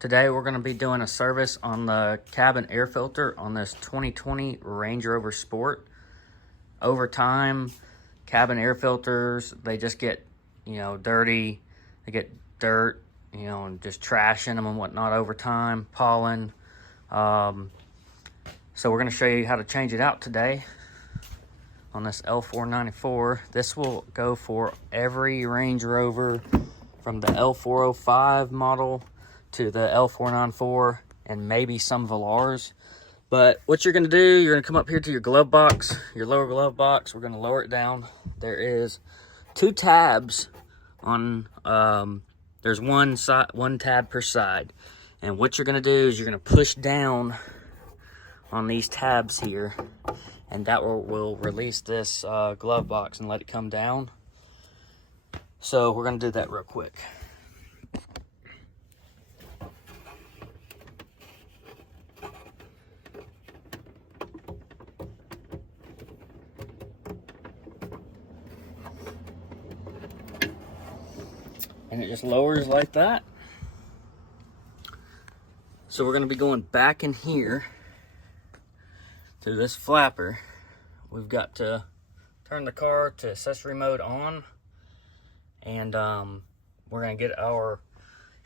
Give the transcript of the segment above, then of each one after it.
Today we're going to be doing a service on the cabin air filter on this 2020 Range Rover Sport. Over time, cabin air filters, they just get, dirty. They get dirt, and just trash in them and whatnot over time, pollen. So we're going to show you how to change it out today on this L494. This will go for every Range Rover from the L405 model to the L494 and maybe some Velars. But what you're going to do, you're going to come up here to your glove box, your lower glove box. We're going to lower it down. There is two tabs on, there's one tab per side. And what you're going to do is you're going to push down on these tabs here, and that will release this glove box and let it come down. So we're going to do that real quick. And it just lowers like that. So we're going to be going back in here to this flapper. We've got to turn the car to accessory mode on, and we're going to hit our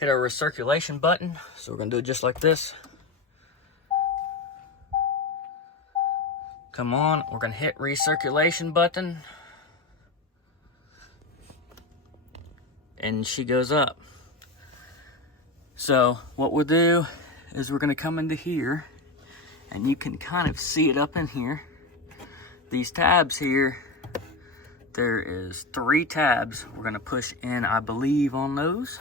recirculation button. So we're going to do it just like this. Come on, we're going to hit recirculation button, and she goes up. So what we'll do is we're going to come into here, and you can kind of see it up in here. These tabs here, there is 3 tabs. We're going to push in, I believe, on those.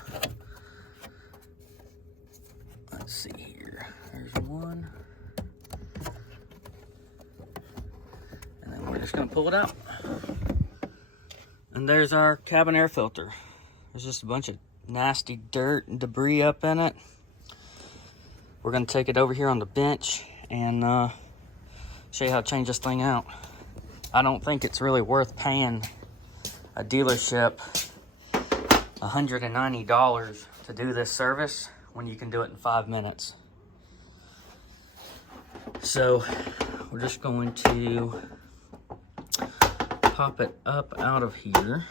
Let's see here. There's one. And then we're just going to pull it out. And there's our cabin air filter. There's just a bunch of nasty dirt and debris up in it. We're going to take it over here on the bench and show you how to change this thing out. I don't think it's really worth paying a dealership $190 to do this service when you can do it in 5 minutes. So we're just going to pop it up out of here.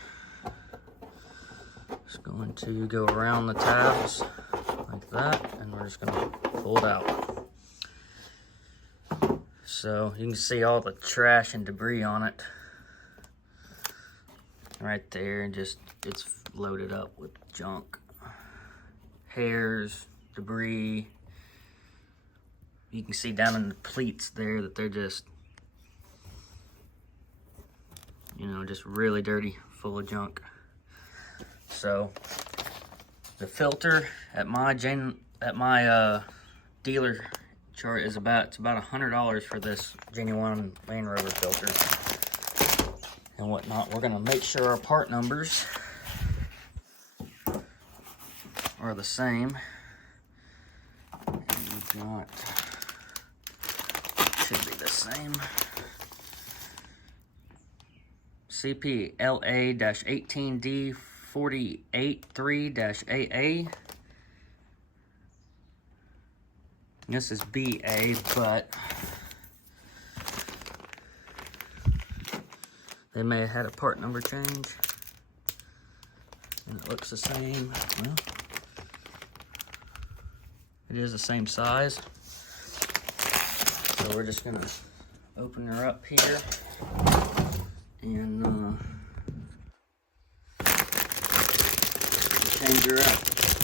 Just going to go around the tabs like that, and we're just going to pull it out. So you can see all the trash and debris on it right there, and just it's loaded up with junk, hairs, debris. You can see down in the pleats there that they're just, just really dirty, full of junk. So the filter at my dealer chart is about $100 for this genuine Range Rover filter and whatnot. We're gonna make sure our part numbers are the same. And we've got, should be the same. CP LA-18D 483-AA. This is BA, but they may have had a part number change, and it looks the same. Well, it is the same size. So we're just gonna open her up here and change her out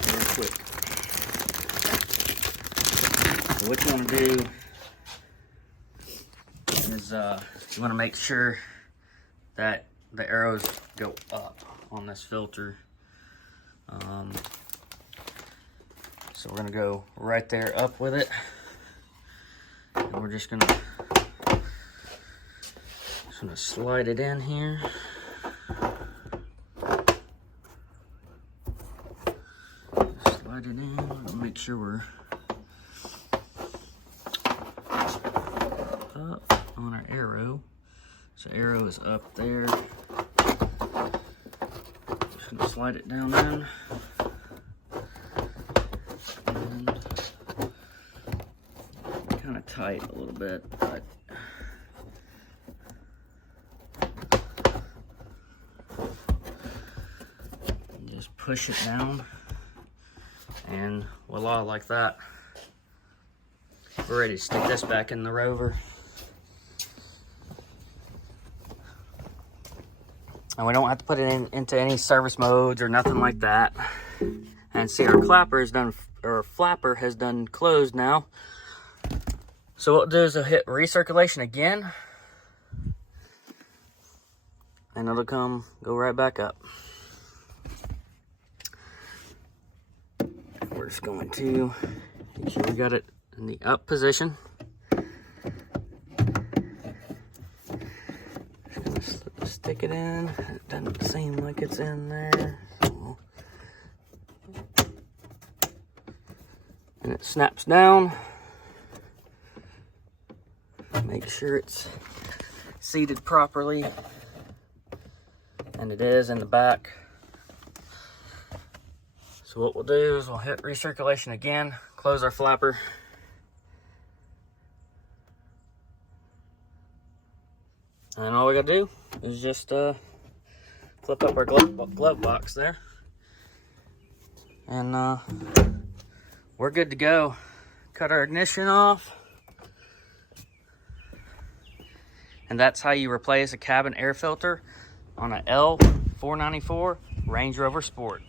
real quick. So what you want to do is you want to make sure that the arrows go up on this filter. So we're going to go right there up with it, and we're just going to slide it in here. Slide it in. We'll make sure we're up on our arrow. So arrow is up there. Just gonna slide it down in. And kind of tight a little bit, but just push it down, and voila, like that. We're ready to stick this back in the Rover. And we don't have to put it into any service modes or nothing like that. And see, our clapper is done, or flapper has done closed now. So what we'll do is we'll hit recirculation again, and it'll go right back up. We're just going to make sure we got it in the up position. Just gonna stick it in. It doesn't seem like it's in there. And it snaps down. Make sure it's seated properly. And it is in the back. So what we'll do is we'll hit recirculation again, close our flapper. And all we gotta do is just flip up our glove box there. And we're good to go. Cut our ignition off. And that's how you replace a cabin air filter on a L494 Range Rover Sport.